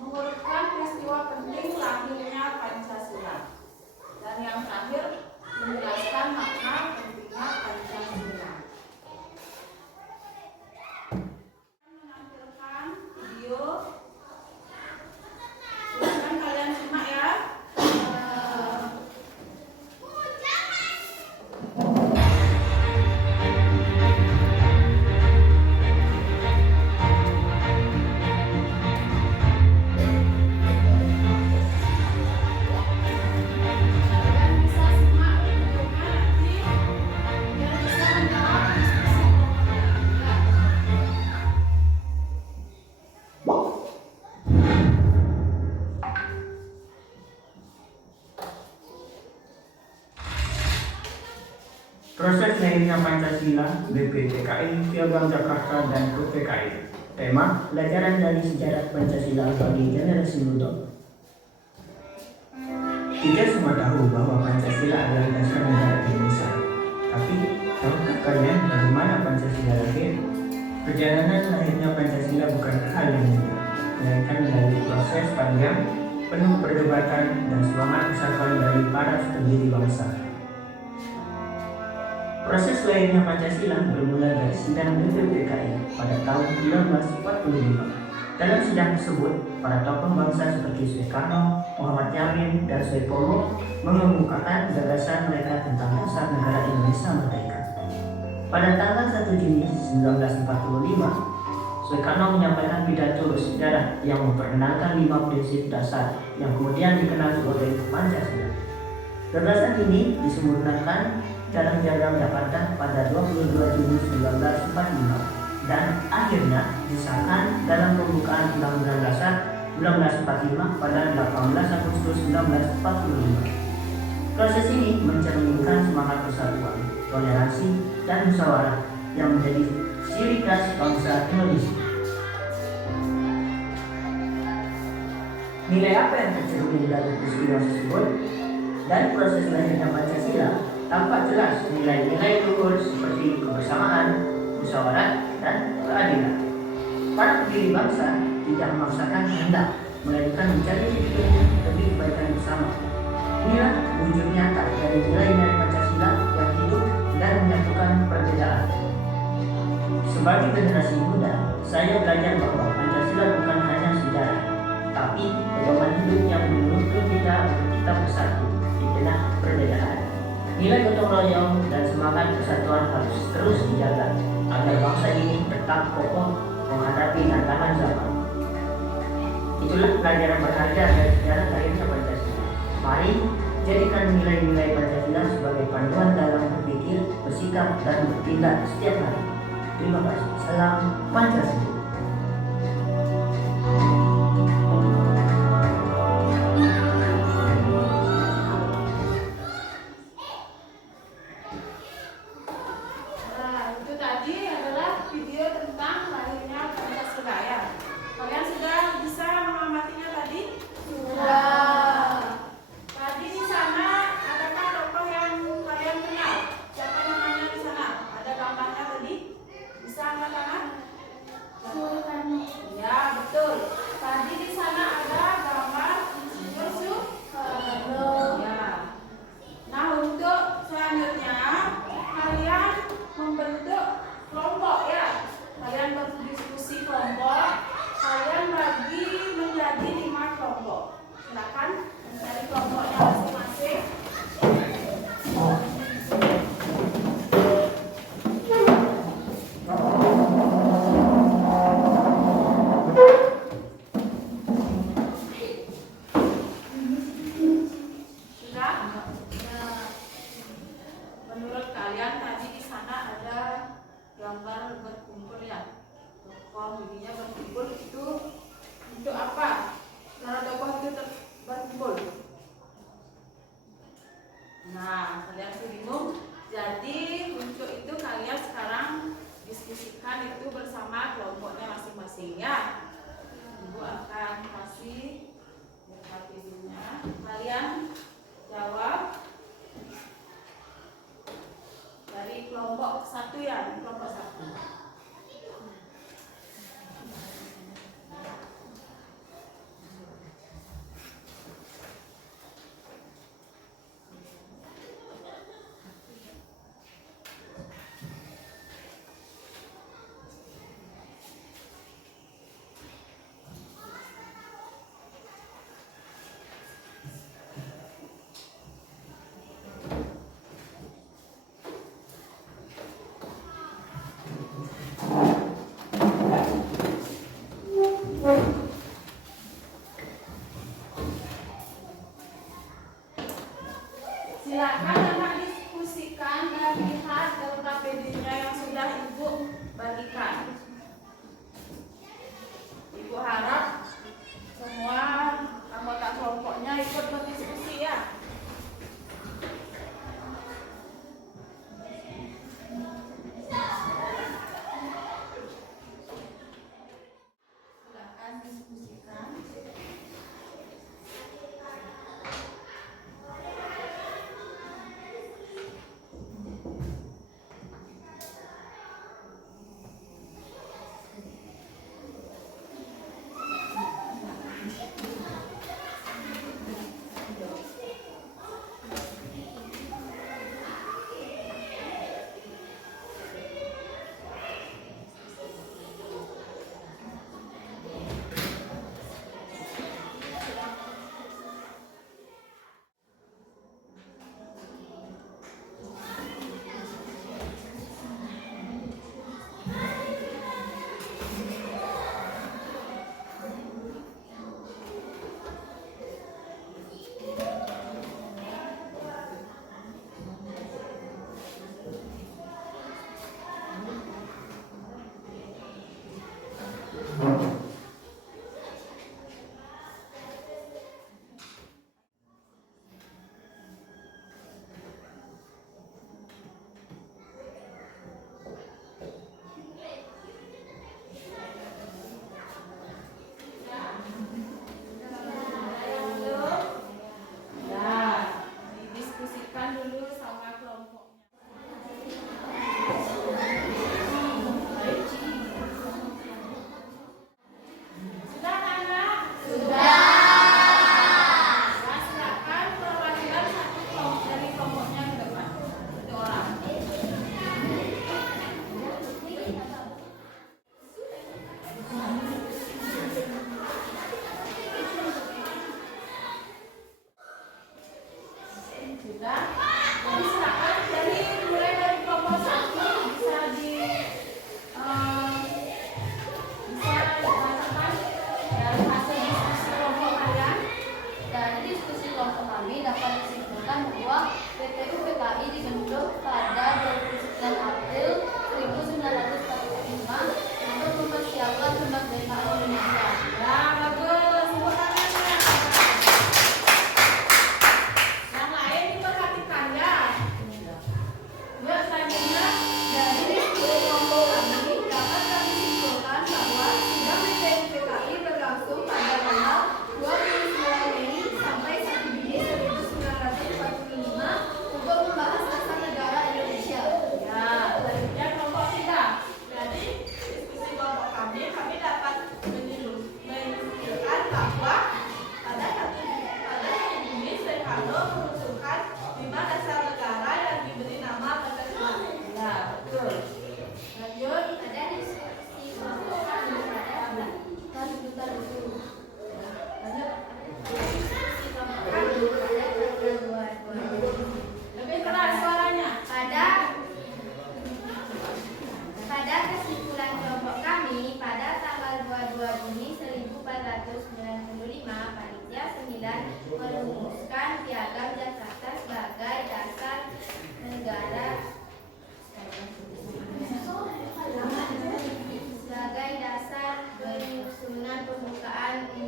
mengurutkan peristiwa penting lahirnya Pancasila. Dan yang terakhir menjelaskan makna pentingnya Pancasila. Menampilkan video. Silakan kalian simak ya. Proses lahirnya Pancasila, BPPKI, Piagam Jakarta, dan PPKI. Tema, pelajaran dari sejarah Pancasila bagi generasi muda. Kita semua tahu bahwa Pancasila adalah dasar negara Indonesia. Tapi, tahukah kalian bagaimana Pancasila lahir? Perjalanan lahirnya Pancasila bukan hal yang mudah, melainkan melalui proses panjang, penuh perdebatan, dan semangat usahawan dari para pendiri bangsa. Proses lahirnya Pancasila bermula dari sidang BPPKI pada tahun 1945. Dalam sidang tersebut, para tokoh bangsa seperti Soekarno, Muhammad Yamin, dan Soepomo mengemukakan gagasan mereka tentang dasar negara Indonesia merdeka. Pada tanggal 1 Juni 1945, Soekarno menyampaikan pidato bersejarah yang memperkenalkan 5 prinsip dasar yang kemudian dikenal sebagai Pancasila. Gagasan ini disempurnakan dalam Piagam Jakarta pada 22 Juni 1945 dan akhirnya disahkan dalam pembukaan Undang-Undang Dasar 1945 pada 18 Agustus 1945. Proses ini mencerminkan semangat persatuan, toleransi, dan musyawarah yang menjadi ciri khas bangsa Indonesia. Nilai apa yang tercermin dalam peristiwa tersebut? Dari proses lahirnya Pancasila tampak jelas nilai-nilai luhur seperti kebersamaan, musyawarah, dan keadilan. Para pendiri bangsa tidak memaksakan kehendak, melainkan mencari titik demi kebaikan bersama. Inilah wujud nyata dari nilai-nilai Pancasila yang hidup dan menyatukan perbedaan. Sebagai generasi muda, saya belajar bahwa Pancasila bukan hanya sejarah, tapi pedoman hidup yang menuntun kita untuk kita bersatu di tengah perbedaan. Nilai gotong royong dan semangat persatuan harus terus dijaga agar bangsa ini tetap kokoh menghadapi tantangan zaman. Itulah pelajaran berharga dari sejarah lahirnya Pancasila. Mari jadikan nilai-nilai Pancasila sebagai panduan dalam berpikir, bersikap, dan bertindak setiap hari. Terima kasih. Salam Pancasila.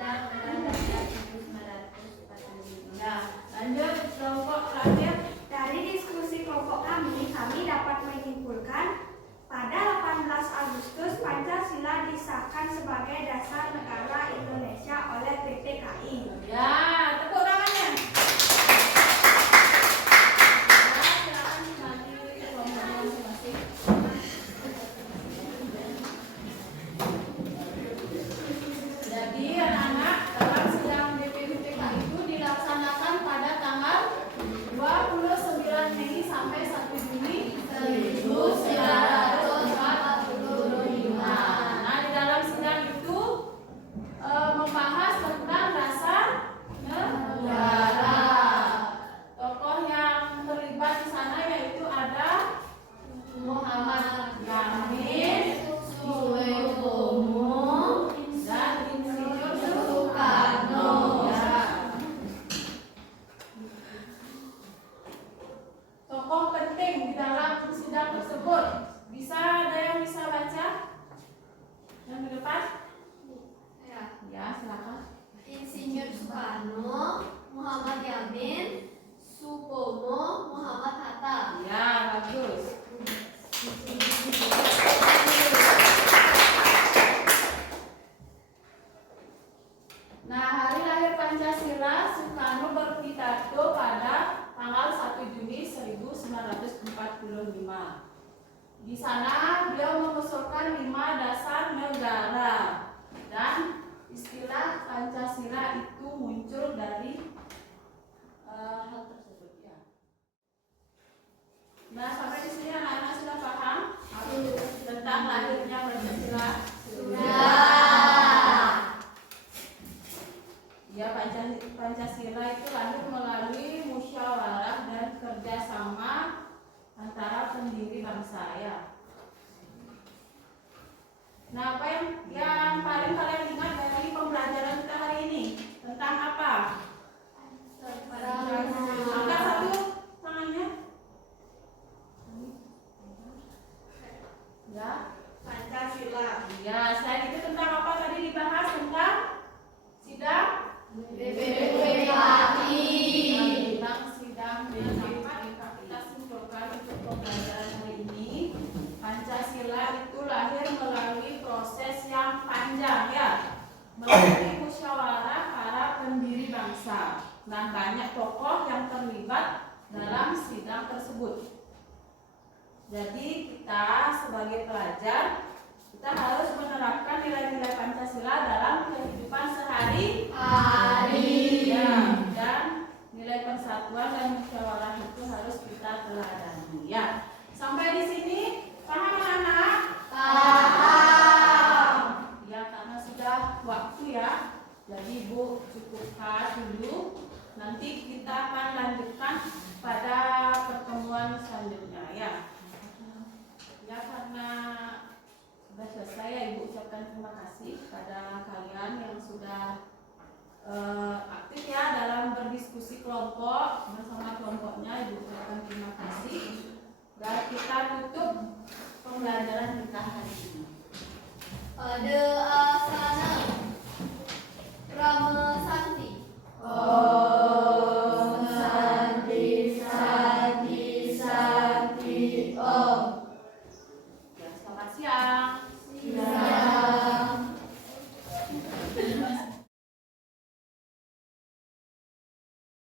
apabila pada dasar 1945. Ya, lanjut kelompok terakhir. Dari diskusi kelompok kami dapat menyimpulkan pada 18 Agustus Pancasila disahkan sebagai dasar negara Indonesia oleh PPKI. Ya, tepuk tangannya. Ya, silakan nanti kelompoknya masing-masing. Jadi anak-anak, dalam sidang DPUTK itu dilaksanakan pada tanggal 29 Mei sampai 1 Juni 1945. Nah, di dalam sidang itu membahas tentang dasar negara. Tokoh yang terlibat di sana yaitu ada Muhammad Yamin, Soekarno, dan Insinyur Soekarno. Ya. Tokoh penting di dalam sidang tersebut. Bisa ada yang bisa baca? Yang di depan? Ya, silakan. Insinyur Soekarno, Muhammad Yamin, Supomo, Muhammad Hatta. Ya, bagus. Nah, hari lahir Pancasila, Soekarno berpidato pada tanggal 1 Juni 1945. Di sana beliau mengusulkan 5 dasar negara dan istilah Pancasila itu muncul dari hal tersebut ya. Nah, sampai di sini anak-anak sudah paham tentang lahirnya Pancasila? Ya, Pancasila itu lahir melalui musyawarah dan kerjasama antara pendiri bangsa ya. Nah, apa yang paling kalian ingat dari pembelajaran kita hari ini? Tentang apa? Angkat satu tangannya. Ya, Pancasila. ya, selain itu tentang apa tadi dibahas? Tentang sidang BPUTKI. tentang sidang BPUTKI. Kita simpulkan untuk pembelajaran hari ini, Pancasila itu lahir melalui proses yang panjang ya, melalui musyawarah para pendiri bangsa dan banyak tokoh yang terlibat dalam sidang tersebut. Jadi kita sebagai pelajar kita harus menerapkan nilai-nilai Pancasila dalam kehidupan sehari-hari ya, dan nilai persatuan dan musyawarah itu harus kita teladani ya. Sampai di sini paham anak-anak? Paham. Ya, karena sudah waktu ya. Jadi Ibu cukupkan dulu. Nanti kita akan lanjutkan pada pertemuan selanjutnya ya. Ya, karena sudah selesai ya, Ibu ucapkan terima kasih pada kalian yang sudah